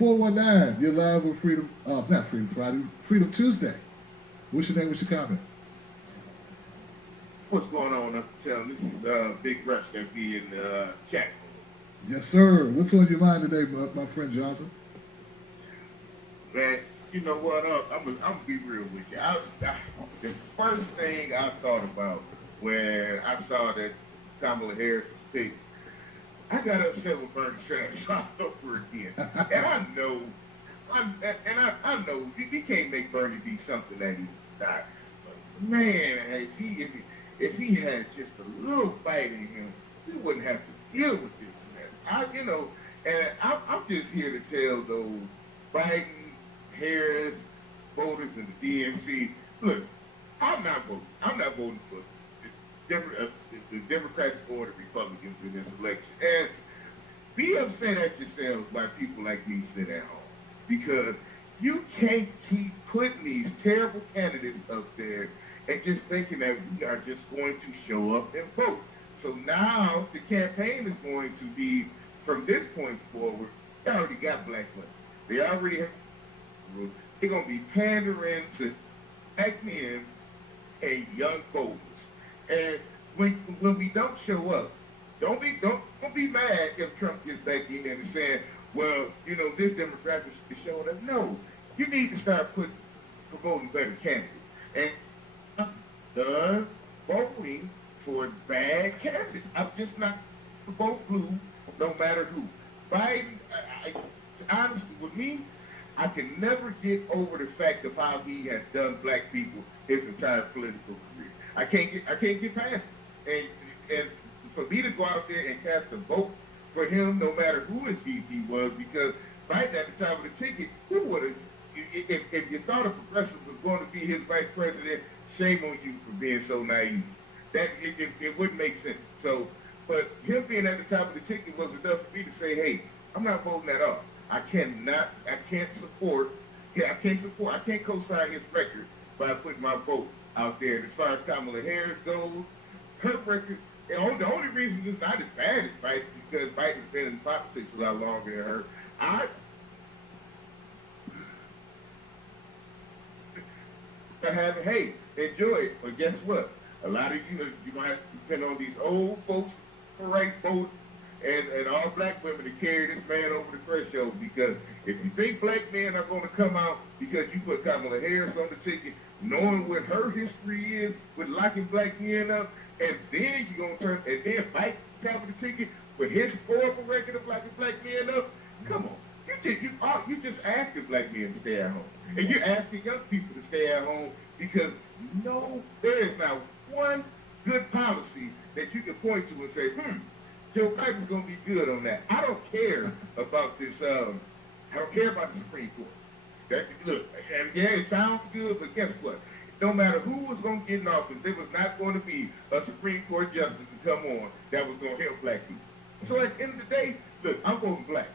419, you're live with Freedom, not Freedom Friday, Freedom Tuesday. What's your name? What's your comment? What's going on, Uptown? This is Big Rush that be in the chat. Yes, sir. What's on your mind today, my friend Johnson? Man, you know what? I'm gonna be real with you. The first thing I thought about when I saw that Kamala Harris was picked, I got upset with Bernie Sanders all over again. And I know, I know you can't make Bernie be something that he's not. But man, if he had just a little bite in him, we wouldn't have to deal with this mess. I'm just here to tell those Biden, Harris voters in the DNC, look, I'm not voting. I'm not voting for the Democrats or the Republicans in this election. And be upset at yourselves by people like me sitting at home, because you can't keep putting these terrible candidates up there and just thinking that we are just going to show up and vote. So now the campaign is going to be, from this point forward, they already got black money. They already have, they're going to be pandering to black men and young voters. And when we don't show up, don't be mad if Trump gets back in and saying, well, you know, this Democrat is showing up. No, you need to start promoting better candidates. And I'm done voting for bad candidates. I'm just not to vote blue, no matter who. Biden, honestly, with me, I can never get over the fact of how he has done black people his entire political career. I can't get past it. And for me to go out there and cast a vote for him, no matter who his VP was, because right at the time of the ticket, who would have, if you thought a progressive was going to be his vice president, shame on you for being so naive. That it wouldn't make sense. So, but him being at the top of the ticket was enough for me to say, hey, I'm not voting that off. I can't co-sign his record by putting my vote out there. And as far as Kamala Harris goes, her record, the only reason it's not as bad as Biden is because Biden's been in politics a lot longer than her. I have it, hey, enjoy it. But guess what? A lot of you're going to have to depend on these old folks for right vote and all black women to carry this man over the threshold, because if you think black men are going to come out because you put Kamala Harris on the ticket, knowing what her history is with locking black men up, and then you're going to turn, and then fight top of the ticket with his horrible record of locking black men up, come on. You just asking black men to stay at home. And you're asking young people to stay at home because no, there is not one good policy that you can point to and say, Joe Biden's going to be good on that. I don't care about this, I don't care about the Supreme Court. Look, and yeah, it sounds good, but guess what? No matter who was going to get in office, there was not going to be a Supreme Court justice to come on that was going to help black people. So at the end of the day, look, I'm voting black.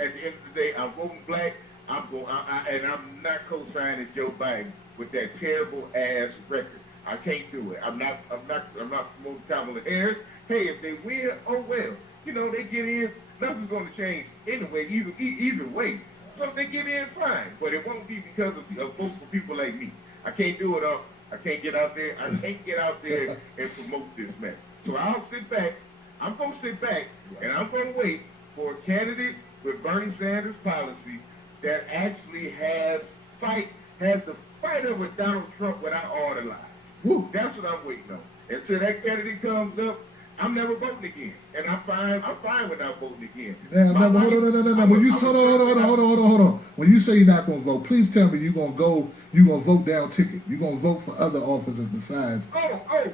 At the end of the day, I'm voting black. And I'm not co-signing Joe Biden with that terrible ass record. I can't do it. I'm not promoting Kamala Harris. Hey, if they win, oh well. You know, they get in, nothing's going to change anyway, either way. So if they get in, fine. But it won't be because of votes for people like me. I can't do it all. I can't get out there. I can't get out there and promote this mess. So I'll sit back. I'm going to sit back, and I'm going to wait for a candidate with Bernie Sanders policy that actually has the fight over Donald Trump without all the lies. Woo. That's what I'm waiting on. Until that candidate comes up, I'm never voting again. And I'm fine without voting again. Yeah, no, no. When you hold on. When you say you're not gonna vote, please tell me you're gonna vote down ticket. You're gonna vote for other officers besides. Oh.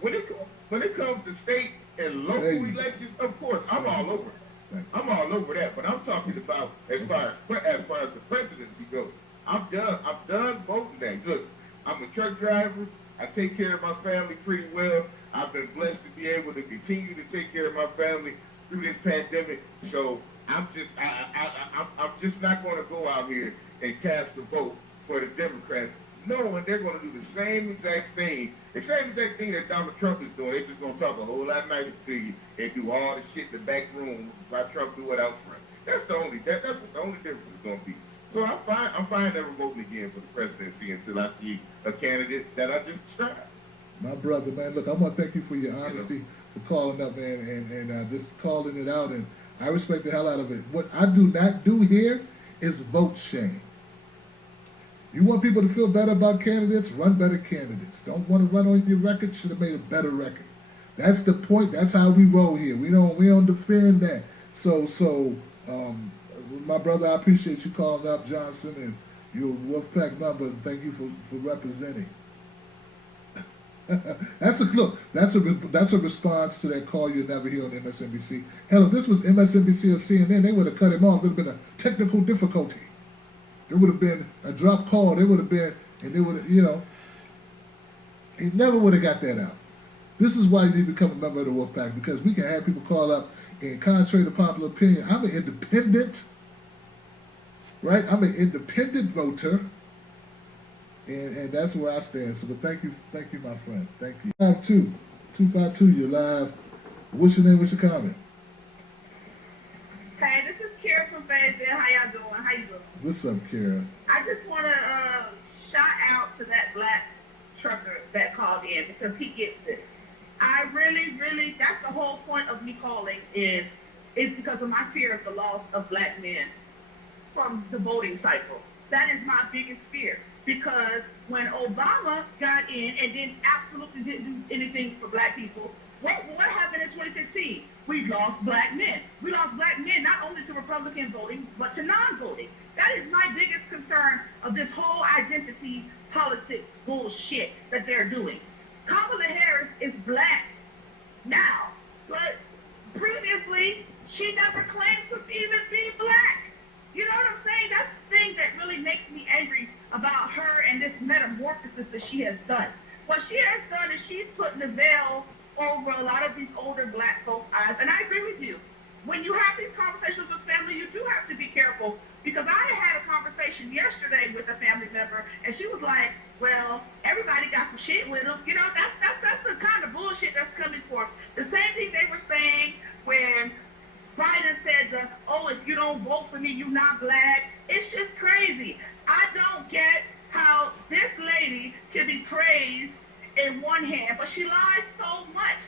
When it comes to state and local elections, of course, I'm all over it. I'm all over that, but I'm talking about as far as the presidency goes. I'm done voting that. Look, I'm a truck driver. I take care of my family pretty well. I've been blessed to be able to continue to take care of my family through this pandemic. So I'm just not going to go out here and cast a vote for the Democrats, knowing they're going to do the same exact thing that Donald Trump is doing. They're just going to talk a whole lot nicer to you and do all the shit in the back room while Trump do it out front. That's what the only difference is going to be. So I'm fine never voting again for the presidency until I see a candidate that I just described. My brother, man, look, I want to thank you for your You know. honesty, for calling up, man, and just calling it out. And I respect the hell out of it. What I do not do here is vote shame. You want people to feel better about candidates? Run better candidates. Don't want to run on your record? Should have made a better record. That's the point. That's how we roll here. We don't defend that. So, my brother, I appreciate you calling up, Johnson, and your Wolfpack member. Thank you for representing. That's a response to that call you'll never hear on MSNBC. Hell, if this was MSNBC or CNN, they would have cut him off. There would have been a technical difficulty. There would have been a drop call. There would have been, and they would have, he never would have got that out. This is why you need to become a member of the Wolfpack, because we can have people call up and contrary to popular opinion. I'm an independent, right? I'm an independent voter. And that's where I stand. So, but thank you, my friend. Thank you. 252, you're live. What's your name? What's your comment? Hey, this is Kara from Fayetteville. How y'all doing? How you doing? What's up, Kara? I just want to shout out to that black trucker that called in because he gets it. I really, that's the whole point of me calling is because of my fear of the loss of black men from the voting cycle. That is my biggest fear. Because when Obama got in and then absolutely didn't do anything for black people, what happened in 2016? We lost black men. We lost black men not only to Republican voting, but to non-voting. That is my biggest concern of this whole identity politics bullshit that they're doing. Kamala Harris is black now, but previously she never claimed to even be black. You know what I'm saying? That's the thing that really makes me angry about her and this metamorphosis that she has done. What she has done is she's putting the veil over a lot of these older black folks' eyes. And I agree with you. When you have these conversations with family, you do have to be careful. Because I had a conversation yesterday with a family member, and she was like, well, everybody got some shit with them. You know, that's the kind of bullshit that's coming forth. The same thing they were saying when Biden said, if you don't vote for me, you're not black. It's just crazy. I don't get how this lady can be praised in one hand, but she lies so much.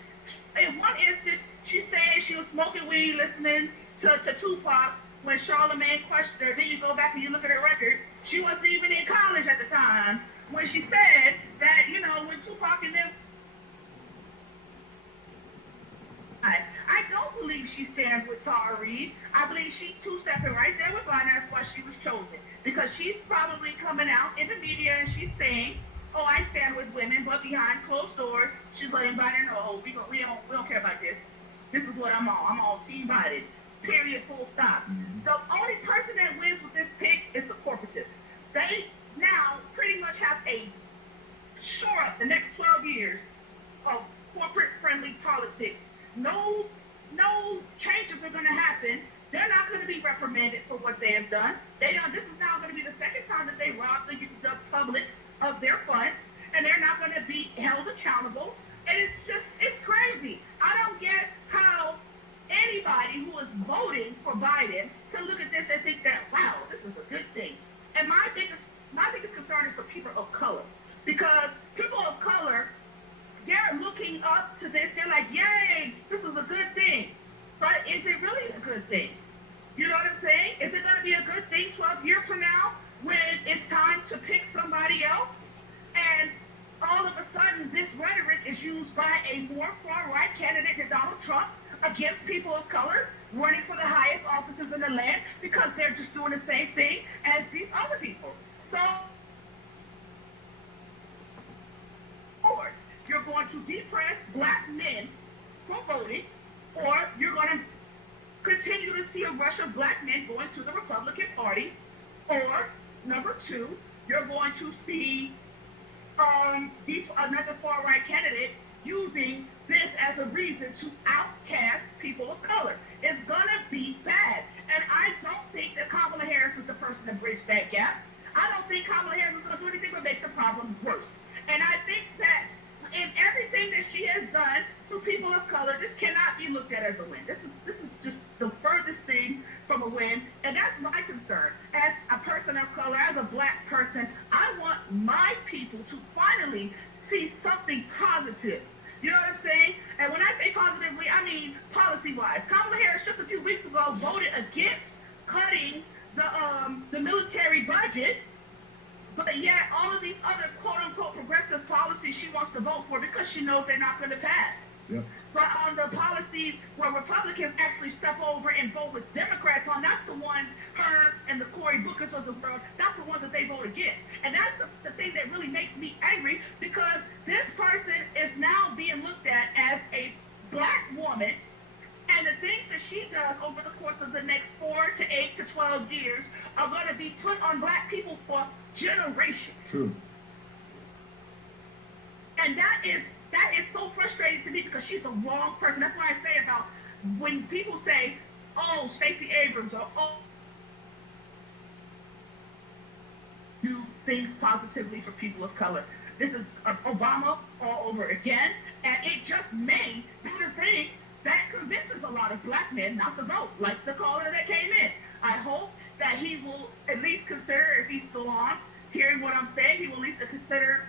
In one instance, she said she was smoking weed listening to Tupac when Charlamagne questioned her. Then you go back and you look at her record. She wasn't even in college at the time when she said that, when Tupac and them. I don't believe she stands with Tara Reid. I believe she's two-stepping right there with Biden. That's why she was chosen. Because she's probably coming out in the media and she's saying, I stand with women, but behind closed doors, she's letting Biden know, we don't care about this. This is what I'm on. I'm on Team Biden. Period, full stop. The only person that wins with this pick is the corporatists. They now pretty much have a shore up the next 12 years of corporate-friendly politics. No changes are going to happen. They're not going to be reprimanded for what they have done. This is now going to be the second time that they robbed the public of their funds, and they're not going to be held accountable. And it's crazy. I don't get how anybody who is voting for Biden can look at this and think that, wow, this is a good thing. And my biggest concern is for people of color, because people of color, they're looking up to this. They're like, yay, this is a good thing. But is it really a good thing? You know what I'm saying? Is it going to be a good thing 12 years from now when it's time to pick somebody else? And all of a sudden, this rhetoric is used by a more far-right candidate than Donald Trump against people of color running for the highest offices in the land because they're just doing the same thing as these other people. So, you're going to depress black men from voting, or you're going to continue to see a rush of black men going to the Republican Party, or number two, you're going to see another far-right candidate using this as a reason to outcast people of color. It's going to be bad. And I don't think that Kamala Harris is the person to bridge that gap. I don't think Kamala Harris is going to do anything but make the problem worse. And I think that in everything that she has done for people of color, this cannot be looked at as a win. This is just the furthest thing from a win, and that's my concern. As a person of color, as a black person, I want my people to finally see something positive. You know what I'm saying? And when I say positively, I mean policy-wise. Kamala Harris just a few weeks ago voted against cutting the military budget, but yet all of these other quote-unquote progressive policies she wants to vote for because she knows they're not going to pass. Yep. But on the policies where Republicans actually step over and vote with Democrats on, that's the ones, her and the Cory Bookers of the world, that's the ones that they vote against. And that's the thing that really makes me angry, because this person is now being looked at as a black woman, and the things that she does over the course of the next 4 to 8 to 12 years are going to be put on black people for generations. True. And that is so frustrating to me, because she's the wrong person. That's why I say about when people say, oh, Stacey Abrams, or oh, do things positively for people of color. This is Obama all over again, and it just may be the thing that convinces a lot of black men not to vote, like the caller that came in. I hope that he will at least consider, if he's still on, hearing what I'm saying, he will at least consider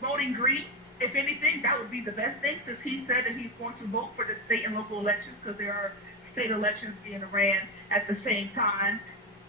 voting green. If anything, that would be the best thing, since he said that he's going to vote for the state and local elections, because there are state elections being ran at the same time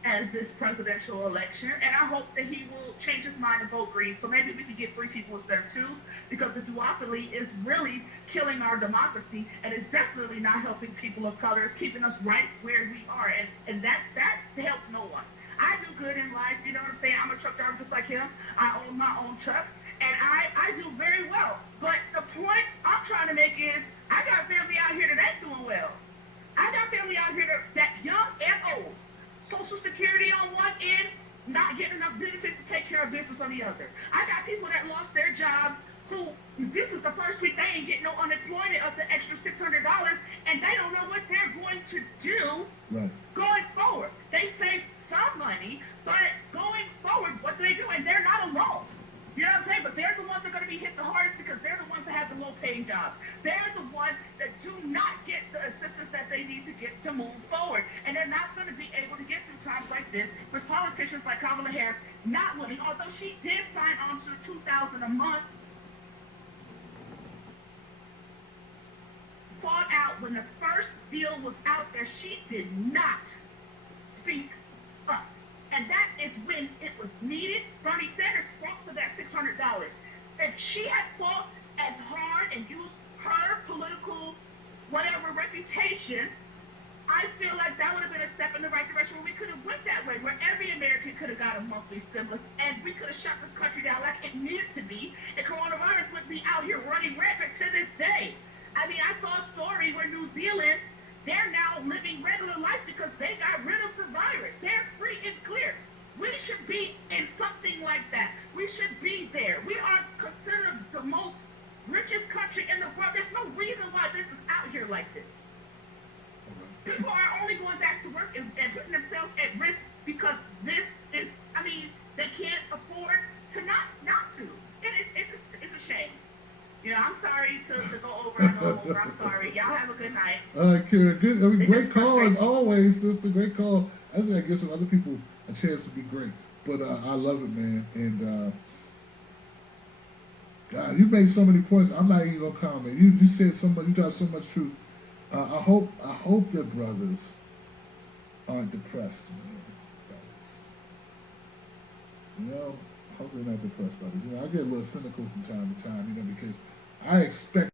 as this presidential election. And I hope that he will change his mind and vote green. So maybe we could get 3 people instead of 2, because the duopoly is really killing our democracy, and it's definitely not helping people of color. It's keeping us right where we are, and that helps no one. I do good in life, you know what I'm saying? I'm a truck driver just like him. I own my own truck, and I do very well. But the point I'm trying to make is, I got family out here that ain't doing well. I got family out here that young and old. Social Security on one end, not getting enough benefits to take care of business on the other. I got people that lost their jobs who, this is the first week they ain't getting no unemployment of the extra $600, and they don't know what they're going to do going forward. They saved some money, but going forward, what do they do? And they're not alone. You know what I'm saying? But they're the ones that are going to be hit the hardest, because they're the ones that have the low-paying jobs. They're the ones that do not get the assistance that they need to get to move forward. And they're not going to be able to get through times like this with politicians like Kamala Harris not willing, although she did sign on to $2,000 a month, fought out when the first deal was out there. She did not speak up. And that is when it was needed. Bernie Sanders fought for that $600. If she had fought as hard and used her political whatever reputation, I feel like that would have been a step in the right direction, where we could have went that way, where every American could have got a monthly stimulus, and we could have shut this country down like it needed to be, and coronavirus would be out here running rampant to this day. I mean, I saw a story where New Zealand, they're now living regular life because they got rid of the virus. They're free and clear. We should be in something like that. We should be there. We are considered the most richest country in the world. There's no reason why this is out here like this. People are only going back to work and putting themselves at risk because this is, I mean, they can't afford to not to. It's a shame. You know, I'm sorry to go over and over. I'm sorry. Y'all have a good night. All right, Karen. Good. I mean, great call as always, sister. Great call. I just gotta give some other people a chance to be great. But I love it, man. And God, you made so many points. I'm not even gonna comment. You said so much. You dropped so much truth. I hope that brothers aren't depressed, man. Brothers. You know, I hope they're not depressed, brothers. You know, I get a little cynical from time to time, you know, because I expect